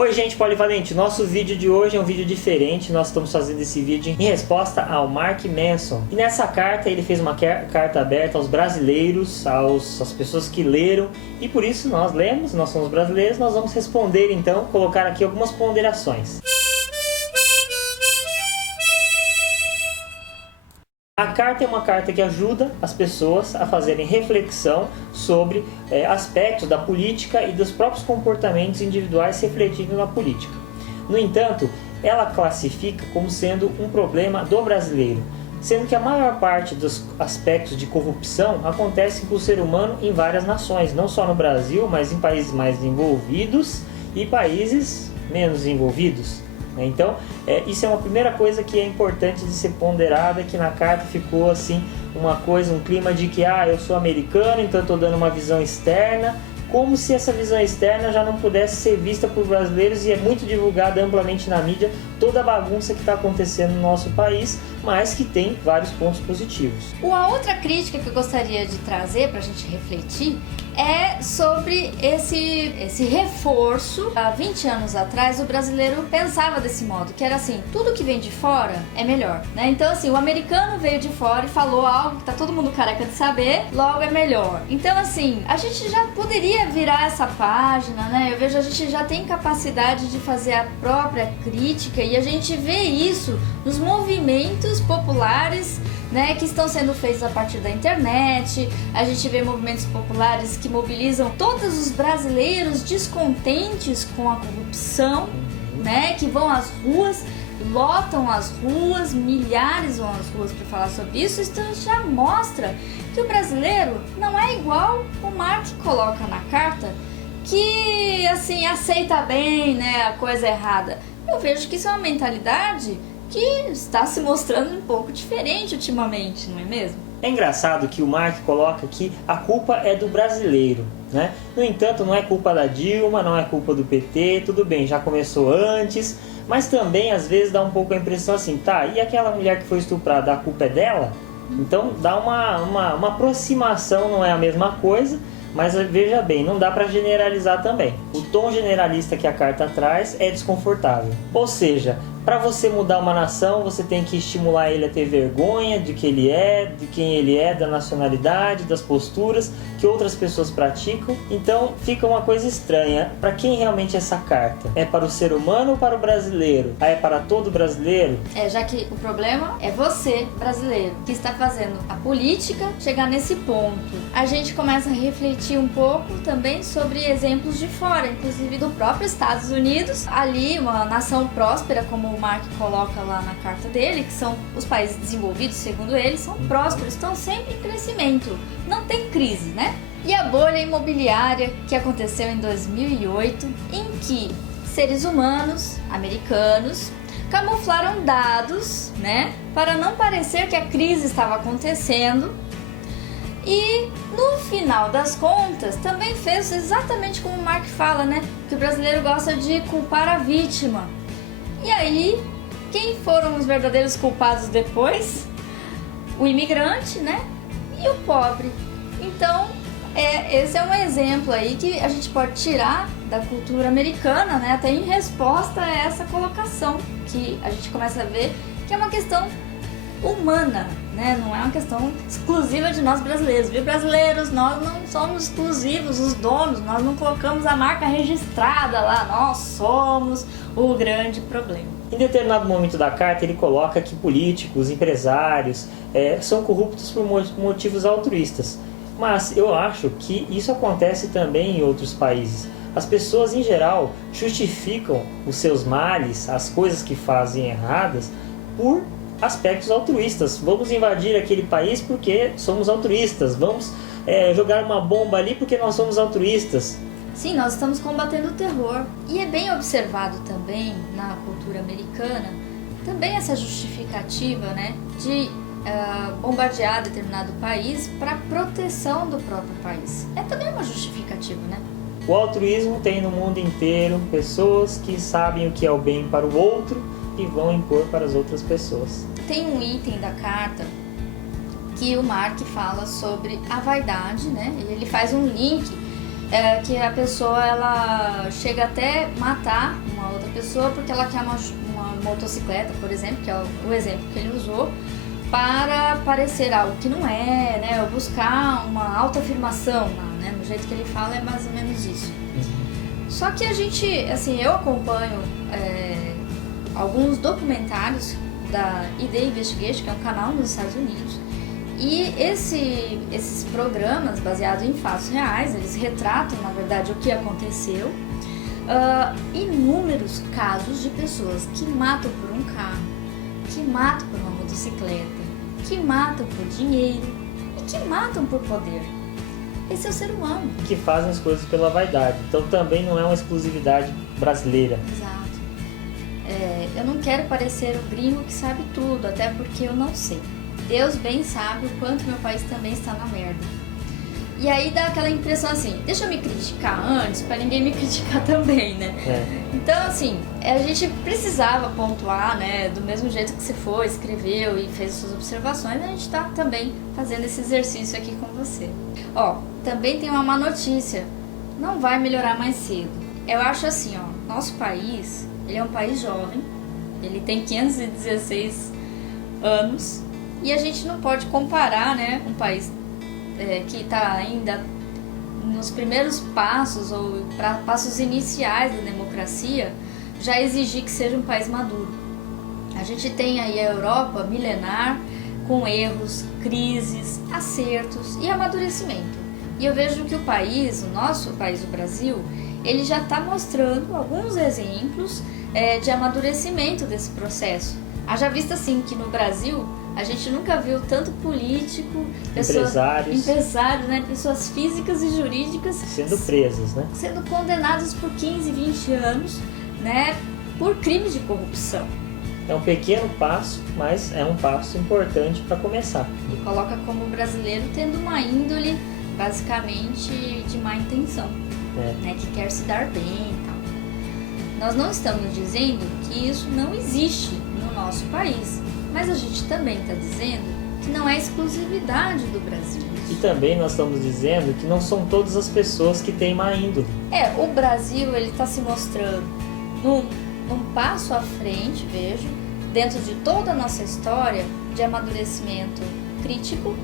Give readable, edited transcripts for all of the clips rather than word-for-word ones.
Oi gente polivalente, nosso vídeo de hoje é um vídeo diferente. Nós estamos fazendo esse vídeo em resposta ao Mark Manson. E nessa carta ele fez uma carta aberta aos brasileiros, às pessoas que leram. E por isso nós lemos, nós somos brasileiros, nós vamos responder então, colocar aqui algumas ponderações. A carta é uma carta que ajuda as pessoas a fazerem reflexão sobre aspectos da política e dos próprios comportamentos individuais refletindo na política. No entanto, ela classifica como sendo um problema do brasileiro, sendo que a maior parte dos aspectos de corrupção acontecem com o ser humano em várias nações, não só no Brasil, mas em países mais desenvolvidos e países menos desenvolvidos. Então, isso é uma primeira coisa que é importante de ser ponderada, que na carta ficou assim, um clima de que eu sou americano, então estou dando uma visão externa, como se essa visão externa já não pudesse ser vista por brasileiros, e é muito divulgada amplamente na mídia toda a bagunça que está acontecendo no nosso país, mas que tem vários pontos positivos. Uma outra crítica que eu gostaria de trazer para a gente refletir é sobre esse reforço. Há 20 anos atrás o brasileiro pensava desse modo, que era assim, tudo que vem de fora é melhor, né? Então assim, o americano veio de fora e falou algo que tá todo mundo careca de saber, logo é melhor. Então assim, a gente já poderia virar essa página, né? Eu vejo a gente já tem capacidade de fazer a própria crítica, e a gente vê isso nos movimentos populares, né, que estão sendo feitos a partir da internet. A gente vê movimentos populares que mobilizam todos os brasileiros descontentes com a corrupção, né, que vão às ruas, lotam as ruas, milhares vão às ruas para falar sobre isso. Isso já mostra que o brasileiro não é igual o Mark coloca na carta, que assim aceita bem, né, a coisa errada. Eu vejo que isso é uma mentalidade que está se mostrando um pouco diferente ultimamente, não é mesmo? É engraçado que o Mark coloca que a culpa é do brasileiro, né? No entanto, não é culpa da Dilma, não é culpa do PT, tudo bem, já começou antes, mas também às vezes dá um pouco a impressão assim, tá, e aquela mulher que foi estuprada, a culpa é dela? Então dá uma aproximação, não é a mesma coisa, mas veja bem, não dá para generalizar também. O tom generalista que a carta traz é desconfortável. Ou seja, para você mudar uma nação, você tem que estimular ele a ter vergonha de que ele é, de quem ele é, da nacionalidade, das posturas que outras pessoas praticam. Então fica uma coisa estranha. Para quem realmente é essa carta? É para o ser humano ou para o brasileiro? É para todo brasileiro? Já que o problema é você, brasileiro, que está fazendo a política chegar nesse ponto. A gente começa a refletir um pouco também sobre exemplos de fora, inclusive do próprio Estados Unidos, ali uma nação próspera, como o Mark coloca lá na carta dele, que são os países desenvolvidos, segundo ele, são prósperos, estão sempre em crescimento, não tem crise, né? E a bolha imobiliária que aconteceu em 2008, em que seres humanos americanos camuflaram dados, né, para não parecer que a crise estava acontecendo. E no final das contas também fez exatamente como o Mark fala, né, que o brasileiro gosta de culpar a vítima. E aí, quem foram os verdadeiros culpados depois? O imigrante, né? E o pobre. Então, esse é um exemplo aí que a gente pode tirar da cultura americana, né? Até em resposta a essa colocação, que a gente começa a ver que é uma questão humana, né? Não é uma questão exclusiva de nós brasileiros, viu, brasileiros? Nós não somos exclusivos, os donos, nós não colocamos a marca registrada lá, nós somos o grande problema. Em determinado momento da carta ele coloca que políticos, empresários são corruptos por motivos altruístas, mas eu acho que isso acontece também em outros países. As pessoas em geral justificam os seus males, as coisas que fazem erradas, por aspectos altruístas. Vamos invadir aquele país porque somos altruístas, vamos jogar uma bomba ali porque nós somos altruístas. Sim, nós estamos combatendo o terror. E é bem observado também na cultura americana, também essa justificativa, né, de bombardear determinado país para proteção do próprio país. É também uma justificativa, né? O altruísmo tem no mundo inteiro pessoas que sabem o que é o bem para o outro e vão impor para as outras pessoas. Tem um item da carta que o Mark fala sobre a vaidade, né? Ele faz um link que a pessoa ela chega até matar pessoa porque ela quer uma motocicleta, por exemplo, que é o exemplo que ele usou, para parecer algo que não é, né? Ou buscar uma autoafirmação, né? No jeito que ele fala é mais ou menos isso. Só que a gente, assim, eu acompanho alguns documentários da ID Investigation, que é um canal nos Estados Unidos, e esses programas baseados em fatos reais, eles retratam, na verdade, o que aconteceu, inúmeros casos de pessoas que matam por um carro, que matam por uma motocicleta, que matam por dinheiro e que matam por poder. Esse é o ser humano. Que fazem as coisas pela vaidade. Então também não é uma exclusividade brasileira. Exato. Eu não quero parecer o gringo que sabe tudo, até porque eu não sei. Deus bem sabe o quanto meu país também está na merda. E aí dá aquela impressão assim, deixa eu me criticar antes, pra ninguém me criticar também, né? Então, assim, a gente precisava pontuar, né? Do mesmo jeito que você foi, escreveu e fez suas observações, a gente tá também fazendo esse exercício aqui com você. Ó, também tem uma má notícia, não vai melhorar mais cedo. Eu acho assim, ó, nosso país, ele é um país jovem, ele tem 516 anos, e a gente não pode comparar, né, um país que está ainda nos primeiros passos ou passos iniciais da democracia, já exigir que seja um país maduro. A gente tem aí a Europa milenar, com erros, crises, acertos e amadurecimento. E eu vejo que o país, o nosso país, o Brasil, ele já está mostrando alguns exemplos de amadurecimento desse processo. Haja vista assim que no Brasil a gente nunca viu tanto político, empresários, né, pessoas físicas e jurídicas sendo presas, né? Sendo condenados por 15, 20 anos, né, por crimes de corrupção. É um pequeno passo, mas é um passo importante para começar. E coloca como brasileiro tendo uma índole basicamente de má intenção, né, que quer se dar bem e tal. Nós não estamos dizendo que isso não existe no nosso país, mas a gente também está dizendo que não é exclusividade do Brasil. E também nós estamos dizendo que não são todas as pessoas que têm má índole. O Brasil ele está se mostrando num passo à frente, vejo, dentro de toda a nossa história de amadurecimento crítico,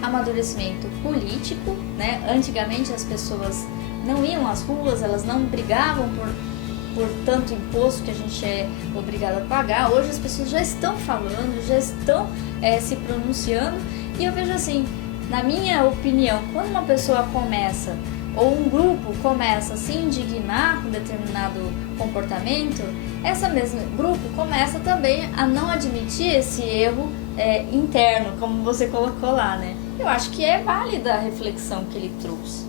amadurecimento político, né? Antigamente as pessoas não iam às ruas, elas não brigavam por tanto imposto que a gente é obrigado a pagar. Hoje as pessoas já estão falando, já estão se pronunciando, e eu vejo assim, na minha opinião, quando uma pessoa começa, ou um grupo começa a se indignar com determinado comportamento, esse mesmo grupo começa também a não admitir esse erro interno, como você colocou lá, né? Eu acho que é válida a reflexão que ele trouxe.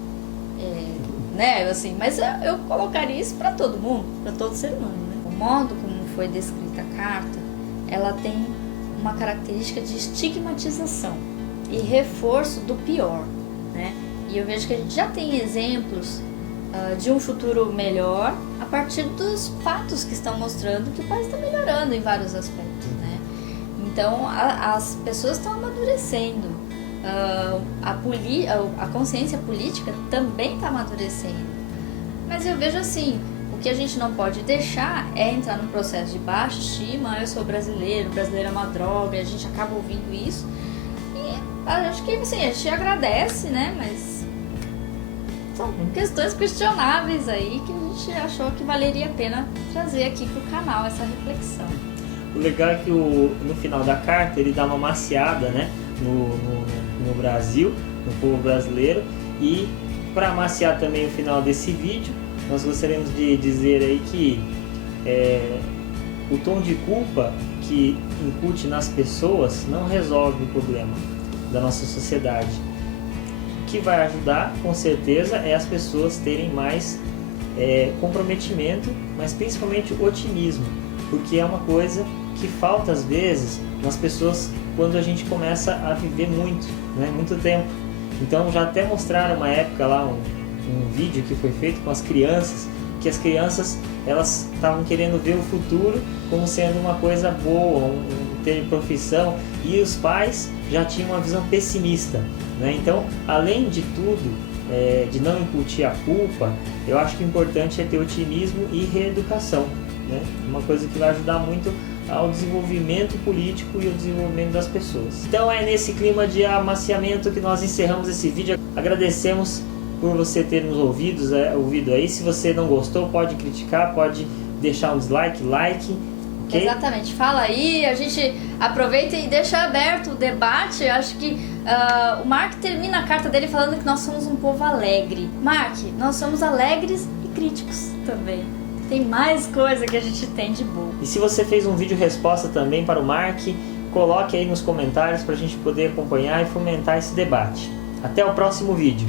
Né, assim, mas eu colocaria isso para todo mundo, para todo ser humano, né? O modo como foi descrita a carta, ela tem uma característica de estigmatização e reforço do pior, né? E eu vejo que a gente já tem exemplos de um futuro melhor a partir dos fatos que estão mostrando que o país está melhorando em vários aspectos, né? Então as pessoas estão amadurecendo. A consciência política também está amadurecendo. Mas eu vejo assim, o que a gente não pode deixar é entrar num processo de baixa estima. Eu sou brasileiro, brasileiro é uma droga, a gente acaba ouvindo isso. E acho que assim, a gente agradece, né? Mas são questões questionáveis aí que a gente achou que valeria a pena trazer aqui pro canal essa reflexão. O legal é que no final da carta ele dá uma maciada, né? No Brasil, no povo brasileiro. E para amaciar também o final desse vídeo, nós gostaríamos de dizer aí que o tom de culpa que incute nas pessoas não resolve o problema da nossa sociedade. O que vai ajudar, com certeza, é as pessoas terem mais comprometimento, mas principalmente otimismo, porque é uma coisa que falta às vezes nas pessoas quando a gente começa a viver muito, né, muito tempo. Então já até mostraram uma época lá um vídeo que foi feito com as crianças, que as crianças elas estavam querendo ver o futuro como sendo uma coisa boa, ter profissão, e os pais já tinham uma visão pessimista, né? Então, além de tudo, de não incutir a culpa, eu acho que o importante é ter otimismo e reeducação, né? Uma coisa que vai ajudar muito ao desenvolvimento político e ao desenvolvimento das pessoas. Então é nesse clima de amaciamento que nós encerramos esse vídeo. Agradecemos por você ter nos ouvido aí. Se você não gostou, pode criticar, pode deixar um dislike, like. Okay? Exatamente, fala aí, a gente aproveita e deixa aberto o debate. Eu acho que o Mark termina a carta dele falando que nós somos um povo alegre. Mark, nós somos alegres e críticos também. Tem mais coisa que a gente tem de boa. E se você fez um vídeo resposta também para o Mark, coloque aí nos comentários para a gente poder acompanhar e fomentar esse debate. Até o próximo vídeo.